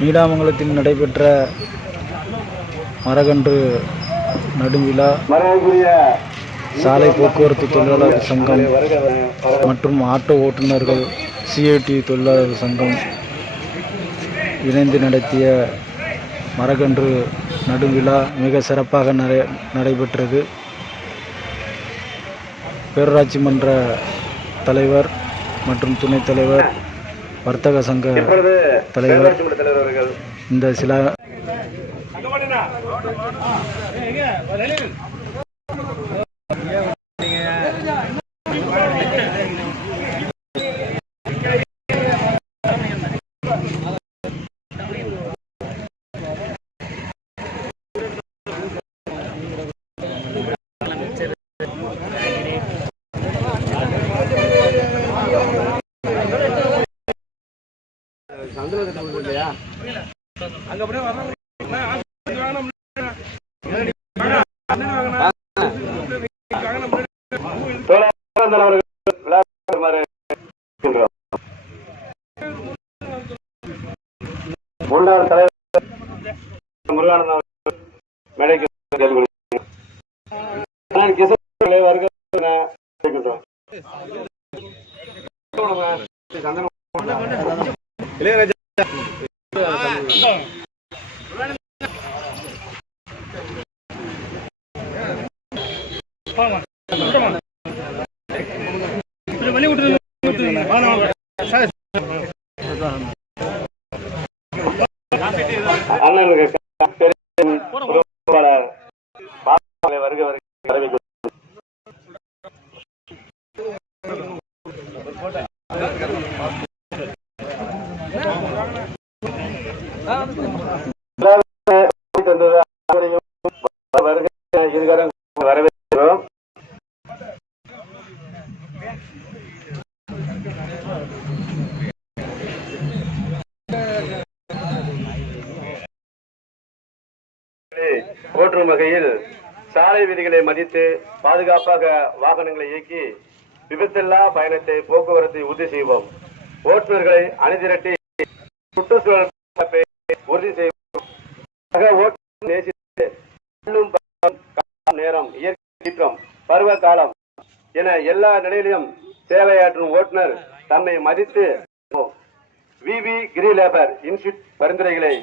நீடாமங்கலத்தில் நடைபெற்ற மரக்கன்று நடும் விழா சாலை போக்குவரத்து தொழிலாளர் சங்கம் மற்றும் ஆட்டோ ஓட்டுநர்கள் சிஐடி தொழிலாளர் சங்கம் இணைந்து நடத்திய மரக்கன்று நடும் விழா மிக சிறப்பாக நடைபெற்றது. பேரூராட்சி மன்ற தலைவர் மற்றும் துணைத் தலைவர், வர்த்தக சங்க தலைவர் இந்த சில முன்னாள் தலைவர் முருகானந்தம் மேடைக்கு வரவேற்கிறோம். போற்றும் வகையில் சாலை விதிகளை மதித்து பாதுகாப்பாக வாகனங்களை இயக்கி விபத்தில்லா பயணத்தை போக்குவரத்தை உறுதி செய்வோம். ஓட்டுநர்களை அணிதிரட்டி சுற்றுச்சூழல் உறுதி செய்வோம். நேரம், இயற்கை சீற்றம், பருவ காலம் என எல்லா நிலையிலும் சேவையாற்றும் ஓட்டுநர் தம்மை மதித்து விவி கிரி லேபர் இன்ஸ்டிடியூட் பரிந்துரைகளை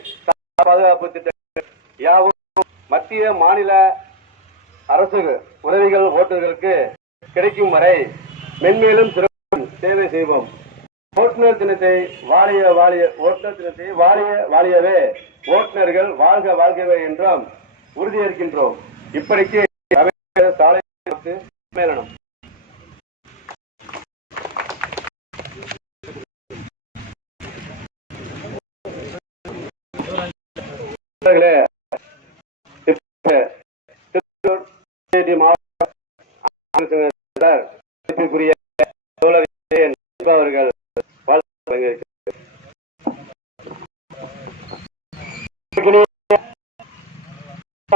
பாதுகாப்பு திட்டம் யாவும் மத்திய மாநில அரசு உதவிகள் ஓட்டுநர்களுக்கு கிடைக்கும் வரை மென்மேலும் சேவை செய்வோம். ஓட்டுநர் தினத்தை வாழியவே ஓட்டுநர்கள் வாழ்க வாழ்கவே என்றும் உறுதியேற்கின்றோம். இப்படிக்கு சாலை மேலனம்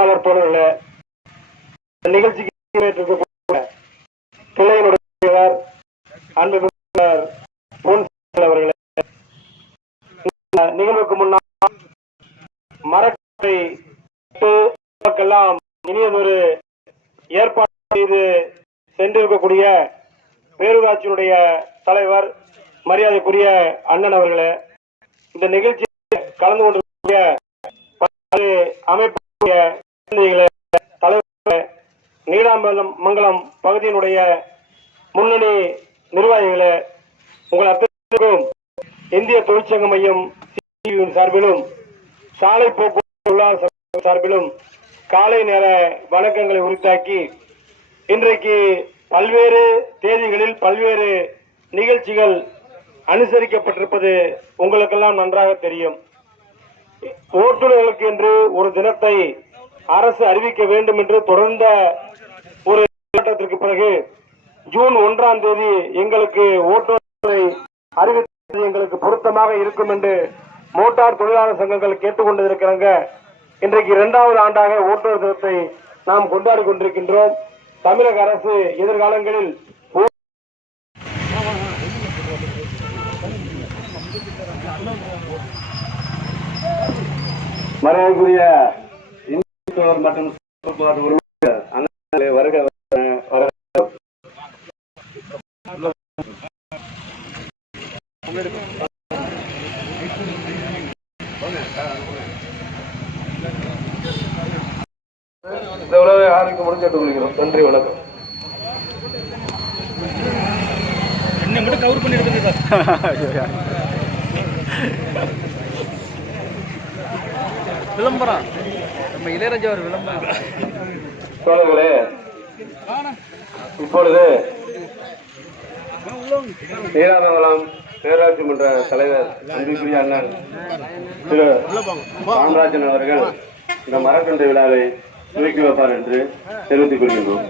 அவர்கள் நிகழ்ச்சிக்கு கிளையினுடைய அன்பு அவர்களே, நிகழ்வுக்கு முன்னால் மரக்கெல்லாம் இனியதொரு ஏற்பாடு செய்து சென்றிருக்கக்கூடிய பேரூராட்சியினுடைய தலைவர் மரியாதைக்குரிய அண்ணன் அவர்களே, இந்த நிகழ்ச்சியில் கலந்து கொண்டிருக்கக்கூடிய அமைப்புடைய தலைவர், நீடாமங்கலம் பகுதியினுடைய முன்னணி நிர்வாகிகளே, உங்கள் அத்தனைக்கும் இந்திய தொழிற்சங்க மையம் சார்பிலும் சாலை போக்குவரத்து சார்பிலும் காலை நேர வணக்கங்களை உரித்தாக்கி, இன்றைக்கு பல்வேறு தேதிகளில் பல்வேறு நிகழ்ச்சிகள் அனுசரிக்கப்பட்டிருப்பது உங்களுக்கெல்லாம் நன்றாக தெரியும். ஓட்டுநர்களுக்கு என்று ஒரு தினத்தை அரசு அறிவிக்க வேண்டும் என்று தொடர்ந்த ஒரு போராட்டத்திற்கு பிறகு ஜூன் 1ஆம் தேதி எங்களுக்கு ஓட்டுநரை அறிவித்தது எங்களுக்கு பொருத்தமாக இருக்கும் என்று மோட்டார் தொழிலாளர் சங்கங்கள் கேட்டுக்கொண்டிருக்கிறாங்க. இன்றைக்கு 2வது ஆண்டாக ஓட்டுநர் தினத்தை நாம் கொண்டாடி கொண்டிருக்கின்றோம். தமிழக அரசு எதிர்காலங்களில் மரியாதைக்குரிய மற்றும் வருக இந்த உலக யாருக்கு முடிஞ்சு கொள்கிறோம். நன்றி, வணக்கம். என்ன மட்டும் கவர் பண்ணி எடுத்துங்க. விளம்பரம் நம்ம இளையராஜா ஒரு விளம்பரம். தோழர்களே, இப்பொழுது நீடாமங்கலம் பேரூராட்சி மன்ற தலைவர் அன்புக்குரிய அண்ணன் திரு ராமராஜன் அவர்கள் இந்த மரக்கன்று விழாவை துவக்கி வைப்பார் என்று தெரிவித்துக் கொள்கின்றோம்.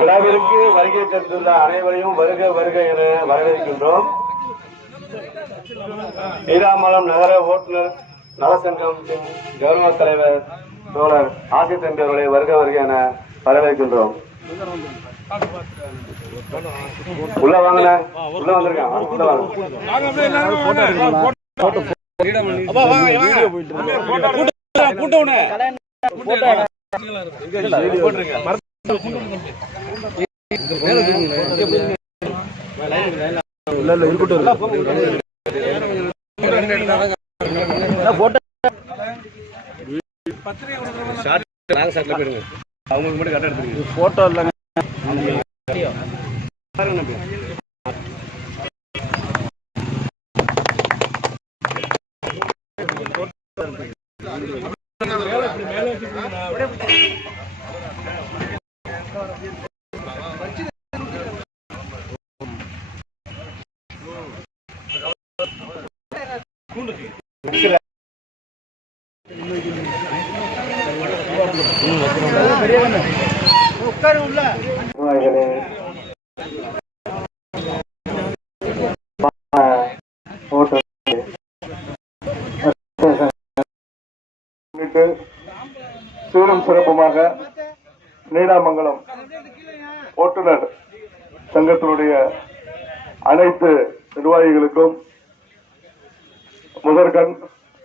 விழாவிற்கு வருகை தந்துள்ள அனைவரையும் வருக வருக என வரவேற்கின்றோம். நீடாமங்கலம் நகர ஓட்டுநர் நலசங்கத்தின் கௌரவ தலைவர் தோழர் ஆசி தம்பி அவர்களை வருக வருக என வரவேற்கின்றோம். உள்ள வாங்கின உள்ள வந்திருக்கேன். அவங்களுக்கு மட்டும் கரெக்டா எடுத்துருங்க. போட்டோ இல்லைங்க. சீரும் சிறப்புமாக நீடாமங்கலம் ஓட்டுநர் சங்கத்தினுடைய அனைத்து நிர்வாகிகளுக்கும் முதற்கண்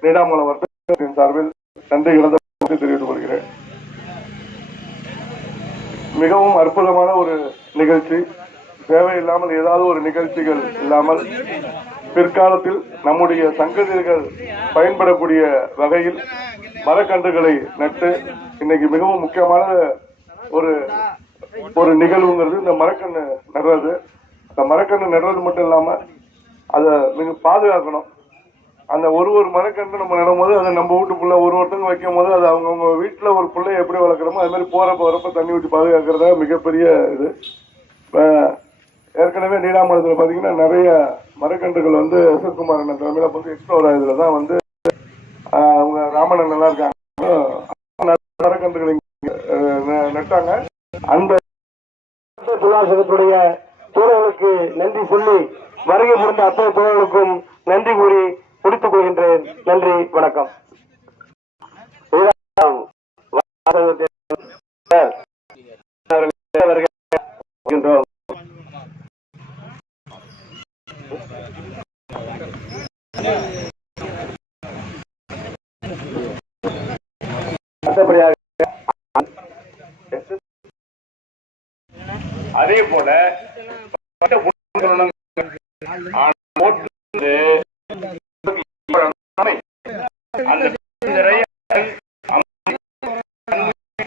நீடாமங்கலம் வட்டத்தின் சார்பில் நன்றி கலந்த தெரிவித்துக் கொள்கிறேன். மிகவும் அற்புதமான ஒரு நிகழ்ச்சி. தேவையில்லாமல் ஏதாவது ஒரு நிகழ்ச்சிகள் இல்லாமல் பிற்காலத்தில் நம்முடைய சங்கதிகள் பயன்படக்கூடிய வகையில் மரக்கன்றுகளை நட்டு இன்னைக்கு மிகவும் முக்கியமான ஒரு நிகழ்வுங்கிறது இந்த மரக்கன்று நடுறது. இந்த மரக்கன்று நடுறது மட்டும் இல்லாம அதை மிக பாதுகாக்கணும். அந்த ஒரு மரக்கன்று நம்ம நடும்போது அதை நம்ம வீட்டுக்குள்ள ஒருத்தங்க வைக்கும் போது அது அவங்கவுங்க வீட்டுல ஒரு பிள்ளைய எப்படி வளர்க்குறோமோ அது மாதிரி போறப்ப வரப்ப தண்ணி ஊற்றி பாதுகாக்கிறதா மிகப்பெரிய இது. ஏற்கனவே நீடாமங்கலத்தில் பாத்தீங்கன்னா நிறைய மரக்கன்றுகள் வந்து எஸ்எஸ்குமார் அண்ணன் தலைமையில வந்து எக்ஸ்ப்ளோர் ஆகுதுல தான் வந்து அவங்க ராமண்ணன் நல்லா இருக்காங்க மரக்கன்றுகளை நட்டாங்க. அந்த சுகாசகத்துடைய தோழர்களுக்கு நன்றி சொல்லி வருகை புரிந்த அத்தனை தோழர்களுக்கும் நன்றி கூறி முடித்துக் கொள்கின்றேன். நன்றி, வணக்கம். அதே போல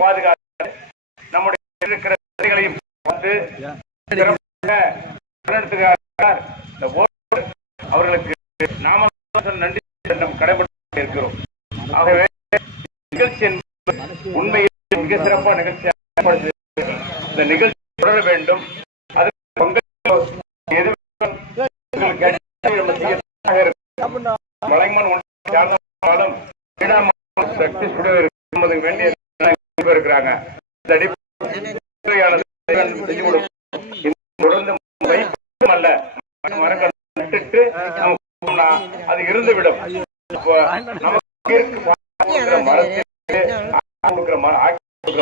பாதுகாக்க நம்முடைய இருக்கிற வந்து அவர்களுக்கு நாம நன்றி கடைபிடித்து இருக்கிறோம். ஆகவே நிகழ்ச்சி உண்மையில் மிக சிறப்பான நிகழ்ச்சியாக இந்த நிகழ்ச்சி தொடர வேண்டும். அது சக்சஸ்ஃபுல்லாக இருப்பதற்கு வேண்டிய இருக்கிறாங்க. தொடர்ந்து அல்ல மரங்கள் நட்டுட்டு அது இருந்துவிடும்.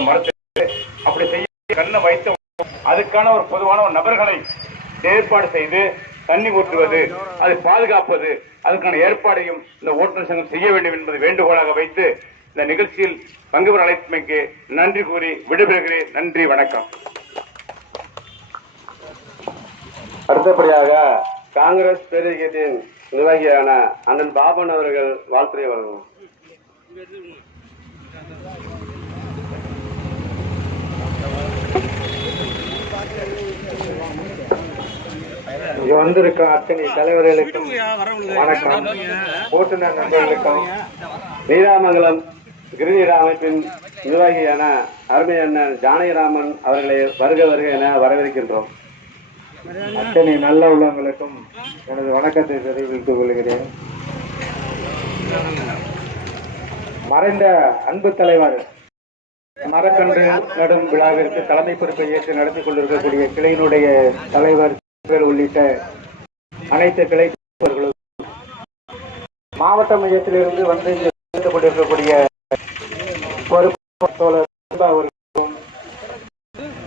மரத்தை அப்படி செய்ய கண்ணை வைத்த அதுக்கான ஒரு பொதுவான நபர்களை ஏற்பாடு செய்து தண்ணி ஊற்றுவது, அதை பாதுகாப்பது, அதுக்கான ஏற்பாடையும் இந்த ஓட்டுநர் சங்கம் செய்ய வேண்டும் என்பதை வேண்டுகோளாக வைத்து இந்த நிகழ்ச்சியில் பங்கு பெற அழைத்தமைக்கு நன்றி கூறி விடைபெறுகிறேன். நன்றி, வணக்கம். அடுத்தபடியாக காங்கிரஸ் பேரியக்கத்தின் நிர்வாகியான அண்ணன் பாபன் அவர்கள் வாழ்த்துரை வழங்குவோம். இங்க வந்திருக்க அத்தனை தலைவர்களுக்கும் வணக்கம். ஓட்டுநர் நண்பர்களுக்கும் நீராமங்கலம் கிருநீர அமைப்பின் நிர்வாகியான அருமை அண்ணன் ஜானகிராமன் அவர்களை வருக வருக என வரவேற்கின்றோம். அத்தனை நல்ல உள்ளவங்களுக்கும் எனது வணக்கத்தை தெரிவித்துக் கொள்கிறேன். மறைந்த அன்பு தலைவர் மரக்கன்று நடும் விழாவிற்கு தலைமை பொறுப்பை ஏற்று நடத்தி கொண்டிருக்கக்கூடிய கிளையினுடைய தலைவர் உள்ளிட்ட அனைத்து கிளை மாவட்ட மையத்திலிருந்து வந்து கொண்டிருக்கக்கூடிய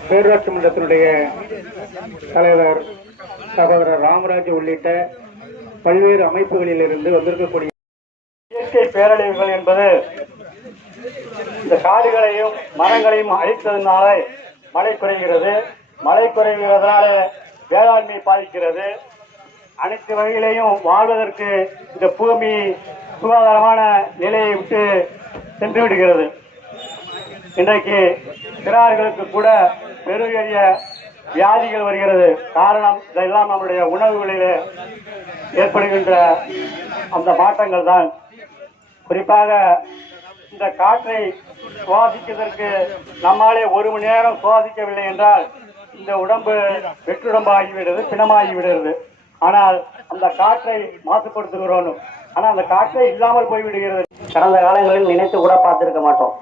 பேரூராட்சி மன்றத்தினுடைய தலைவர் சகோதரர் ராமராஜ் உள்ளிட்ட பல்வேறு அமைப்புகளில் இருந்து வந்திருக்கக்கூடிய இயற்கை பேரழிவுகள் என்பது இந்த காடுகளையும் மரங்களையும் அழித்ததனால மழை குறைகிறது. மழை குறைகிறதுனால வேளாண்மை பாதிக்கிறது. அனைத்து வகையிலையும் வாழ்வதற்கு இந்த பூமி சுகாதாரமான நிலையை விட்டு சென்று விடுகிறது. இன்றைக்கு சிறார்களுக்கு கூட பெருகிய வியாதிகள் வருகிறது. காரணம் இதெல்லாம் நம்முடைய உணவுகளில் ஏற்படுகின்ற அந்த மாற்றங்கள் தான். குறிப்பாக இந்த காற்றை சுவாசிப்பதற்கு நம்மாலே 1 மணி நேரம் சுவாசிக்கவில்லை என்றால் இந்த உடம்பு வெற்றுடம்பாகிவிடுறது, பிணமாகிவிடுகிறது. ஆனால் அந்த காற்றை மாசுபடுத்துகிறோம். ஆனால் அந்த காற்றை இல்லாமல் போய்விடுகிறது. கடந்த காலங்களில் நினைத்து கூட பார்த்துருக்க மாட்டோம்.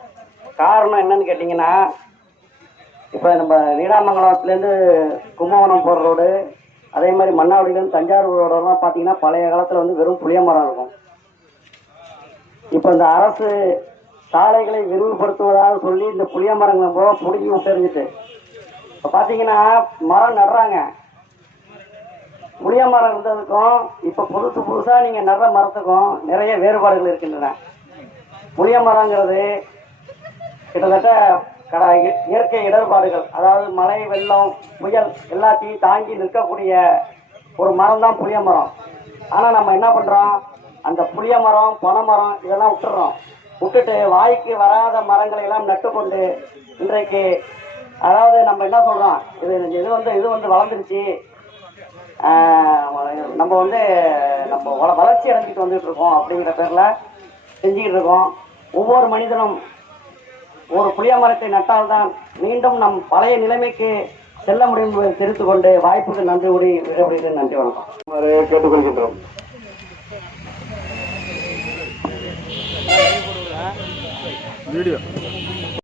காரணம் என்னன்னு கேட்டிங்கன்னா, இப்போ நம்ம நீடாமங்கலத்துலேருந்து கும்பகோணம் போகிற ரோடு, அதே மாதிரி மன்னாவடியிலேருந்து தஞ்சாவூர் ரோடெல்லாம் பார்த்தீங்கன்னா பழைய காலத்தில் வந்து வெறும் புளிய மரம் இருக்கும். இப்போ இந்த அரசு சாலைகளை விரிவுபடுத்துவதாக சொல்லி இந்த புளிய மரங்களை போக பிடுங்கி விட்டுருந்துட்டு இப்போ பார்த்தீங்கன்னா மரம் நடுறாங்க. புளிய மரம் இருந்ததுக்கும் இப்போ புதுசாக நீங்கள் நடுற மரத்துக்கும் நிறைய வேறுபாடுகள் இருக்கின்றன. புளிய மரங்கிறது கிட்டத்தட்ட இயற்கை இடர்பாடுகள், அதாவது மழை, வெள்ளம், புயல் எல்லாத்தையும் தாங்கி நிற்கக்கூடிய ஒரு மரம் தான் புளிய மரம். ஆனால் நம்ம என்ன பண்ணுறோம், அந்த புளிய மரம், பனை மரம் இதெல்லாம் விட்டுட்டு வாய்க்கு வராத மரங்களை எல்லாம் நட்டுக்கொண்டு இன்றைக்கு அதாவது நம்ம என்ன சொல்கிறோம், இது வந்து வளர்ந்துருச்சு, நம்ம வந்து வளர்ச்சி அடைஞ்சிட்டு வந்துட்டு இருக்கோம் அப்படிங்கிற பேரில் செஞ்சுக்கிட்டு இருக்கோம். ஒவ்வொரு மனிதனும் ஒரு புளிய மரத்தை நட்டால்தான் மீண்டும் நம் பழைய நிலைமைக்கு செல்ல முடியும் என்பதை தெரிந்து கொண்டு வாய்ப்புக்கு நன்றி கூறி விடைபெறுகிறேன். நன்றி, வணக்கம். கேட்டுக்கொள்கின்றோம். வீடியோ